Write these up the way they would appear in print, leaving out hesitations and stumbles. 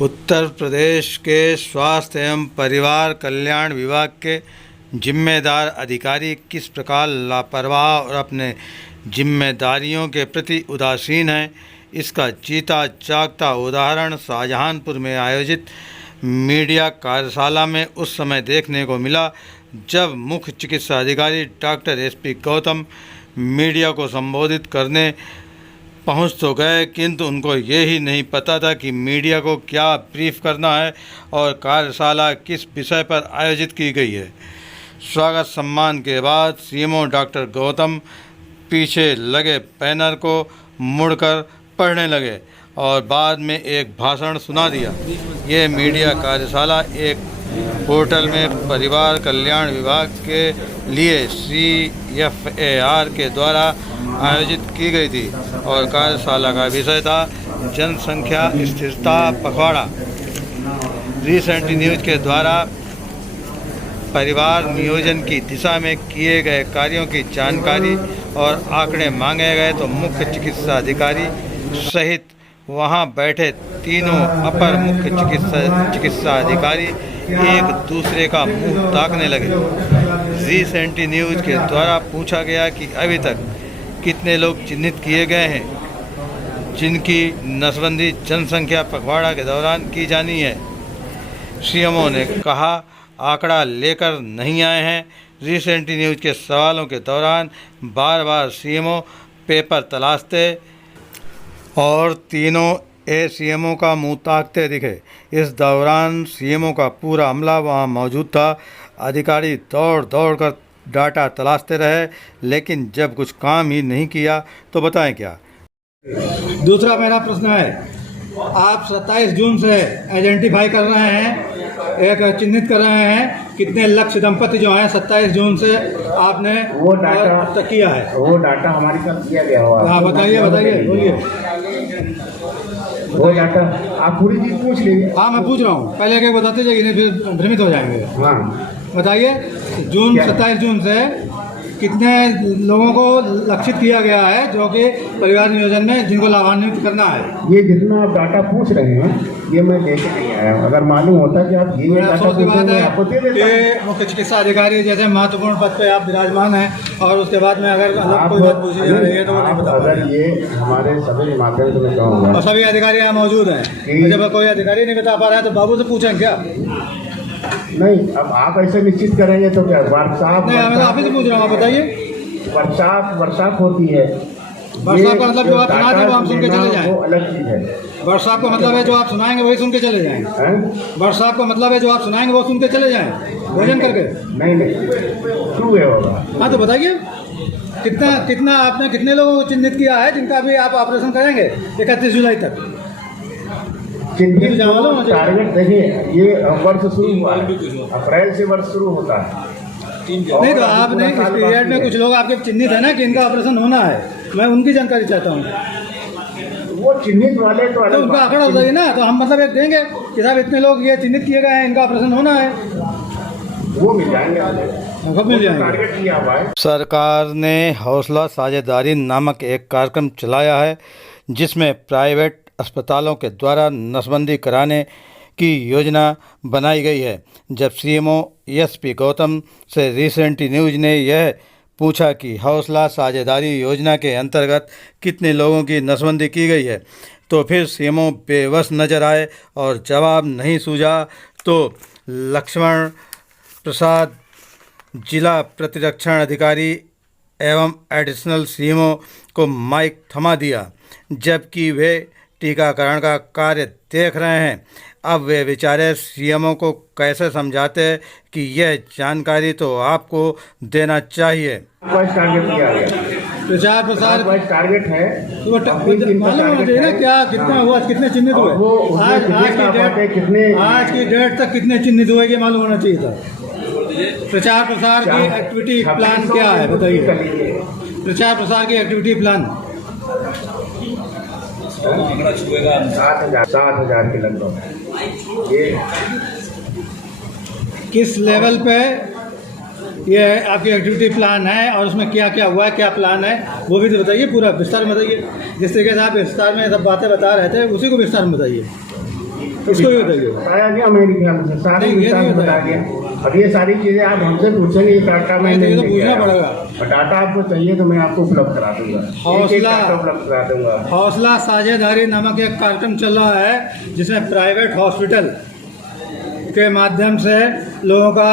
उत्तर प्रदेश के स्वास्थ्य एवं परिवार कल्याण विभाग के जिम्मेदार अधिकारी किस प्रकार लापरवाह और अपने जिम्मेदारियों के प्रति उदासीन हैं, इसका जीता जागता उदाहरण शाहजहांपुर में आयोजित मीडिया कार्यशाला में उस समय देखने को मिला जब मुख्य चिकित्सा अधिकारी डॉक्टर एसपी गौतम मीडिया को संबोधित करने पहुंच तो गए, किंतु उनको ये ही नहीं पता था कि मीडिया को क्या ब्रीफ करना है और कार्यशाला किस विषय पर आयोजित की गई है। स्वागत सम्मान के बाद सीएमओ डॉक्टर गौतम पीछे लगे बैनर को मुड़कर पढ़ने लगे और बाद में एक भाषण सुना दिया। ये मीडिया कार्यशाला एक होटल में परिवार कल्याण विभाग के लिए CFAR के द्वारा आयोजित की गई थी और कार्यशाला का विषय था जनसंख्या स्थिरता पखवाड़ा। रीसेंट न्यूज के द्वारा परिवार नियोजन की दिशा में किए गए कार्यों की जानकारी और आंकड़े मांगे गए तो मुख्य चिकित्सा अधिकारी सहित वहां बैठे तीनों अपर मुख्य चिकित्सा अधिकारी एक दूसरे का मुंह ताकने लगे। रीसेंट न्यूज के द्वारा पूछा गया कि अभी तक कितने लोग चिन्हित किए गए हैं जिनकी नसबंदी जनसंख्या पखवाड़ा के दौरान की जानी है। सीएमओ ने कहा आंकड़ा लेकर नहीं आए हैं। रीसेंट न्यूज के सवालों के दौरान बार बार सीएमओ पेपर तलाशते और तीनों सीएमओ का मुंह ताकते दिखे। इस दौरान सीएमओ का पूरा अमला वहां मौजूद था। अधिकारी दौड़ दौड़ कर डाटा तलाशते रहे, लेकिन जब कुछ काम ही नहीं किया तो बताएं क्या। दूसरा मेरा प्रश्न है, आप 27 जून से आइडेंटिफाई कर रहे हैं, एक चिन्हित कर रहे हैं कितने लक्ष्य दंपति जो हैं 27 जून से आपने वो डाटा तक किया है। वो डाटा हमारी तरफ दिया गया हुआ। हाँ बताइए बोलिए। वो डाटा आप पूरी चीज पूछ लीजिए। हाँ मैं पूछ रहा हूँ, पहले एक बताते जाइए नहीं फिर भ्रमित हो जाएंगे। हाँ बताइए 27 जून से कितने लोगों को लक्षित किया गया है जो कि परिवार नियोजन में जिनको लाभान्वित करना है। ये जितना आप डाटा पूछ रहे हैं ये मैं लेके नहीं आया हूँ। अगर मालूम होता कि आप ये डाटा पूछे मैं आपको दे देता हूँ। मुख्य चिकित्सा अधिकारी जैसे महत्वपूर्ण पद पे आप विराजमान हैं और उसके बाद में अगर कोई बात पूछी जा रही है तो नहीं बता। अगर ये हमारे सभी माध्यम से मैं कहूँगा और सभी अधिकारी यहाँ मौजूद हैं, जब कोई अधिकारी नहीं बता पा रहा है तो बाबू से पूछें क्या? नहीं, अब आप ऐसे निश्चित करेंगे तो क्या वर्षाप नहीं, मैं आप ही से पूछ रहा हूँ, आप बताइए। वर्षाप होती है। वर्षाप का मतलब जो आप सुना दे वो हम सुन के चले जाएं। वो अलग चीज है। वर्षाप का मतलब है जो आप सुनाएंगे वही सुन के चले जाएं। वर्षाप का मतलब है जो आप सुनाएंगे वो सुन के चले जाएं भोजन करके। नहीं क्यों है होगा। हाँ तो बताइए कितना आपने कितने लोगों को चिन्हित किया है जिनका अभी आप ऑपरेशन करेंगे 31 जुलाई तक? टारगेट देखिए, ये वर्ष शुरू हुआ है, अप्रैल से वर्ष शुरू होता है। नहीं तो आपने इस पीरियड में कुछ लोग आपके चिन्हित है ना कि इनका ऑपरेशन होना है, मैं उनकी जानकारी चाहता हूँ। वो चिन्हित वाले तो उनका आंकड़ा बताइए ना, तो हम मतलब एक देंगे कि साहब इतने लोग ये चिन्हित किए गए हैं, इनका ऑपरेशन होना है, वो मिल जाएंगे। मिल जाएंगे। टारगेट किया हुआ है। सरकार ने हौसला साझेदारी नामक एक कार्यक्रम चलाया है जिसमें प्राइवेट अस्पतालों के द्वारा नसबंदी कराने की योजना बनाई गई है। जब सीएमओ एसपी गौतम से रीसेंट न्यूज ने यह पूछा कि हौसला साझेदारी योजना के अंतर्गत कितने लोगों की नसबंदी की गई है तो फिर सीएमओ बेबस नजर आए और जवाब नहीं सूझा तो लक्ष्मण प्रसाद जिला प्रतिरक्षण अधिकारी एवं एडिशनल सीएमओ को माइक थमा दिया, जबकि वे टीकाकरण का कार्य देख रहे हैं। अब वे बेचारे सीएमओ को कैसे समझाते कि यह जानकारी तो आपको देना चाहिए। टारगेट किया गया, प्रचार प्रसार टारगेट है तो मालूम होना चाहिए ना क्या कितना हुआ, कितने चिन्हित हुए आज की डेट तक कितने चिन्हित हुए ये मालूम होना चाहिए था। प्रचार प्रसार की एक्टिविटी प्लान क्या है बताइए। प्रचार प्रसार की एक्टिविटी प्लान 7,000 के लगभग। ये किस लेवल पे ये आपकी एक्टिविटी प्लान है और उसमें क्या क्या हुआ है, क्या प्लान है वो भी तो बताइए, पूरा विस्तार में बताइए। जिस तरीके से आप विस्तार में सब बातें बता रहे थे उसी को विस्तार में बताइए। इसको भी बताइए। बताया गया मेरे ख्याल से, सारे नहीं, ये विस्तार नहीं बता बताया। दिया। अब ये सारी चीजें आप हमसे पूछेंगे, ये डाटा मैं नहीं, नहीं तो लेके पूछना आया। पड़ेगा। और डाटा आपको चाहिए तो मैं आपको उपलब्ध करा दूंगा, एक डाटा उपलब्ध करा दूंगा। हौसला साझेदारी नामक एक कार्यक्रम चल रहा है जिसमें प्राइवेट हॉस्पिटल के माध्यम से लोगों का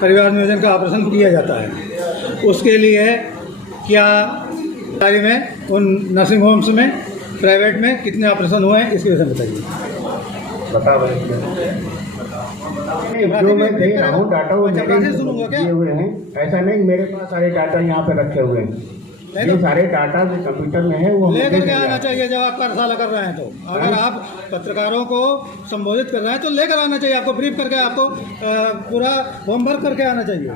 परिवार नियोजन का ऑपरेशन किया जाता है। उसके लिए क्या बारे में उन नर्सिंग होम्स में प्राइवेट में कितने ऑपरेशन हुए हैं इसके विषय में बताइए। बता जो मैं दे रहा हूँ डाटा वो मेरे दिए हुए हैं, ऐसा नहीं मेरे पास सारे डाटा यहाँ पे रखे हुए हैं। ये सारे डाटा जो कंप्यूटर में है वो लेकर के आना चाहिए। जब आप कार्यशाला कर रहे हैं तो अगर आप पत्रकारों को संबोधित कर रहे हैं तो लेकर आना चाहिए, आपको ब्रीफ करके, आपको पूरा होमवर्क करके आना चाहिए।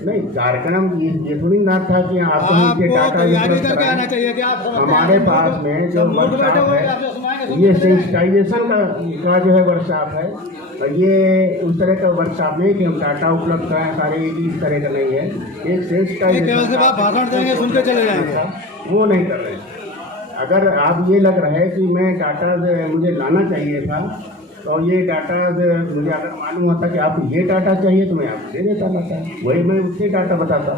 नहीं कार्यक्रम ये थोड़ी ना था कि आपको तैयारी करके आना चाहिए कि आप हमारे पास में जो वर्कशॉप है ये सेंसिटाइजेशन का जो है वर्कशॉप है, ये उस तरह का वर्कशॉप नहीं कि हम डाटा उपलब्ध कराएं सारे, एक इस तरह का नहीं है। एक सेंसिटाइजेशन आप भाषण देंगे सुन के चले जाएंगे, वो नहीं कर रहे। अगर आप ये लग रहा है कि मैं डाटा मुझे लाना चाहिए था तो ये डाटा मुझे अगर मालूम होता कि आपको ये डाटा चाहिए तो मैं आपको दे देता डाटा, वही मैं उससे डाटा बताता।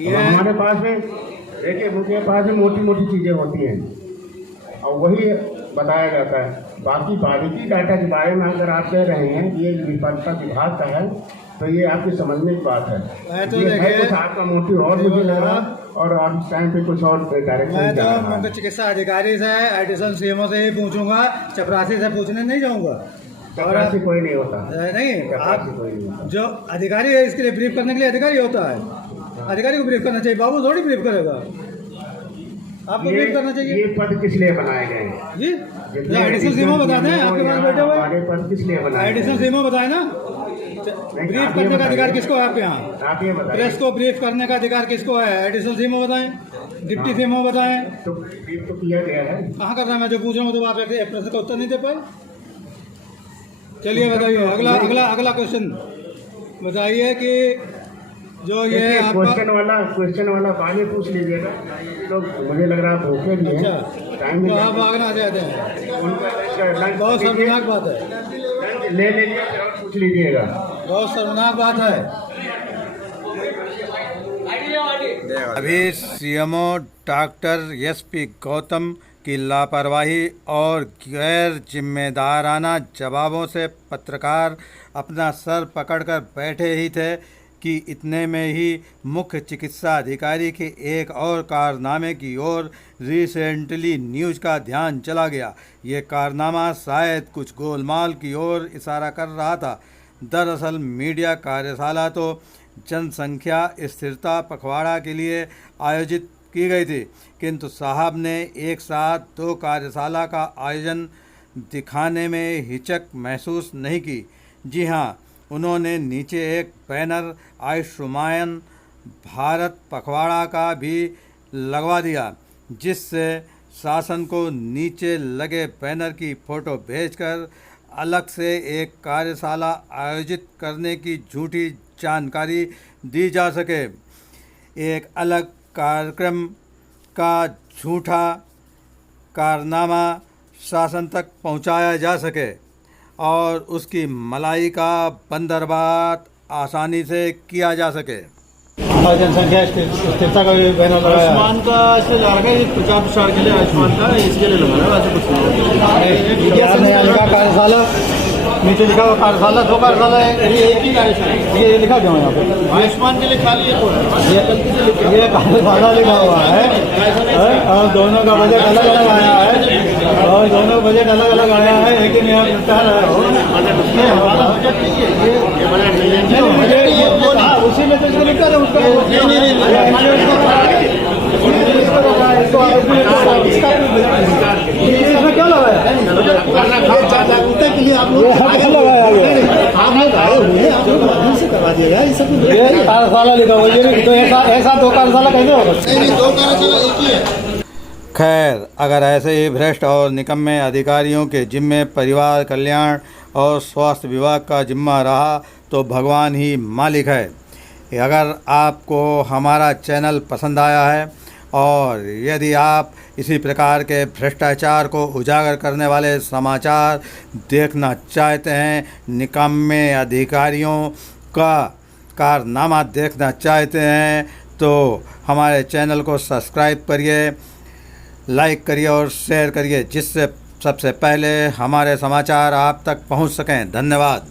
हमारे पास में देखिए मुझे पास में मोटी मोटी चीज़ें होती हैं और वही बताया जाता है। बाकी बारीकी डाटा के बारे में अगर आप कह रहे हैं ये विफलता विभाग का है तो ये आपकी समझने की बात है। ये है कुछ आपका मोटिव और मुझे लगा और आप इस टाइम पे कुछ और डायरेक्शन मैं तो मुख्य चिकित्सा अधिकारी से, एडिशनल सीएमओ से ही पूछूंगा, चपरासी से पूछने नहीं जाऊंगा। चपरासी कोई नहीं होता, नहीं चपरासी कोई नहीं होता। जो अधिकारी है इसके लिए ब्रीफ करने के लिए अधिकारी होता है, अधिकारी को ब्रीफ करना चाहिए। बाबू थोड़ी ब्रीफ करेगा, आपको ब्रीफ करना चाहिए। ये पद किस लिए बनाए गए हैं जी? एडिशनल सीएमओ बताते हैं आपके पास बैठे हुए, हमारे पद किस लिए बनाए? एडिशनल सीएमओ बताए ना। ब्रीफ करने का अधिकार किसको है आपके यहाँ? आप ये बताएं। प्रेस को ब्रीफ करने का अधिकार किसको है? एडिशनल सीएमओ बताएं, डिप्टी सीएमओ बताएं। तो ब्रीफ तो किया गया है। कहाँ कर रहा है? मैं जो पूछ रहा हूँ तो आप एक प्रश्न का उत्तर नहीं दे पाए। चलिए बताइए, अगला क्वेश्चन बताइए कि जो ये क्वेश्चन वाला बाद में पूछ लीजिएगा, तो मुझे लग रहा है भूखे भी हैं। टाइम तो आप आगना जाते हैं, बहुत शर्मनाक बात है। ले लीजिए और पूछ लीजिएगा, बहुत शर्मनाक बात है। अभी सीएमओ डॉक्टर एसपी गौतम की लापरवाही और गैर जिम्मेदाराना जवाबों से पत्रकार अपना सर पकड़कर बैठे ही थे कि इतने में ही मुख्य चिकित्सा अधिकारी के एक और कारनामे की ओर रिसेंटली न्यूज़ का ध्यान चला गया। ये कारनामा शायद कुछ गोलमाल की ओर इशारा कर रहा था। दरअसल मीडिया कार्यशाला तो जनसंख्या स्थिरता पखवाड़ा के लिए आयोजित की गई थी, किंतु साहब ने एक साथ दो कार्यशाला का आयोजन दिखाने में हिचक महसूस नहीं की। जी हाँ, उन्होंने नीचे एक बैनर आयुष्मान भारत पखवाड़ा का भी लगवा दिया, जिससे शासन को नीचे लगे बैनर की फ़ोटो भेजकर अलग से एक कार्यशाला आयोजित करने की झूठी जानकारी दी जा सके, एक अलग कार्यक्रम का झूठा कारनामा शासन तक पहुंचाया जा सके और उसकी मलाई का बंदरबात आसानी से किया जा सके। जनसंख्या स्थिरता का भी बैनर लगाया। आयुष्मान का इसलिए लगा रखा है, प्रचार प्रसार के लिए आयुष्मान का इसके लिए लगा रहा है, वैसे कुछ नहीं। कार्यशाला नीचे लिखा हुआ कार्यशाला, दो कार्यशाला है, एक ही कार्यशाला ये लिखा क्यों है यहाँ पे? आयुष्मान के लिए खाली एक हो रहा है, ये कार्यशाला लिखा हुआ है और दोनों का बजट अलग अलग आया है, और दोनों बजट अलग अलग आया है, लेकिन यहाँ प्रचार उसी में तो लिखा था उसका क्या लगाया जागरूकता के लिए आप लोग लगाया गया ये सब कार्यशाला लिखा हुआ। ये तो ऐसा दो कार्यशाला कैसे होगा? दो कार्यशाला एक ही है। खैर, अगर ऐसे ही भ्रष्ट और निकम्मे अधिकारियों के जिम्मे परिवार कल्याण और स्वास्थ्य विभाग का जिम्मा रहा तो भगवान ही मालिक है। अगर आपको हमारा चैनल पसंद आया है और यदि आप इसी प्रकार के भ्रष्टाचार को उजागर करने वाले समाचार देखना चाहते हैं, निकम्मे अधिकारियों का कारनामा देखना चाहते हैं, तो हमारे चैनल को सब्सक्राइब करिए, लाइक करिए और शेयर करिए, जिससे सबसे पहले हमारे समाचार आप तक पहुंच सकें। धन्यवाद।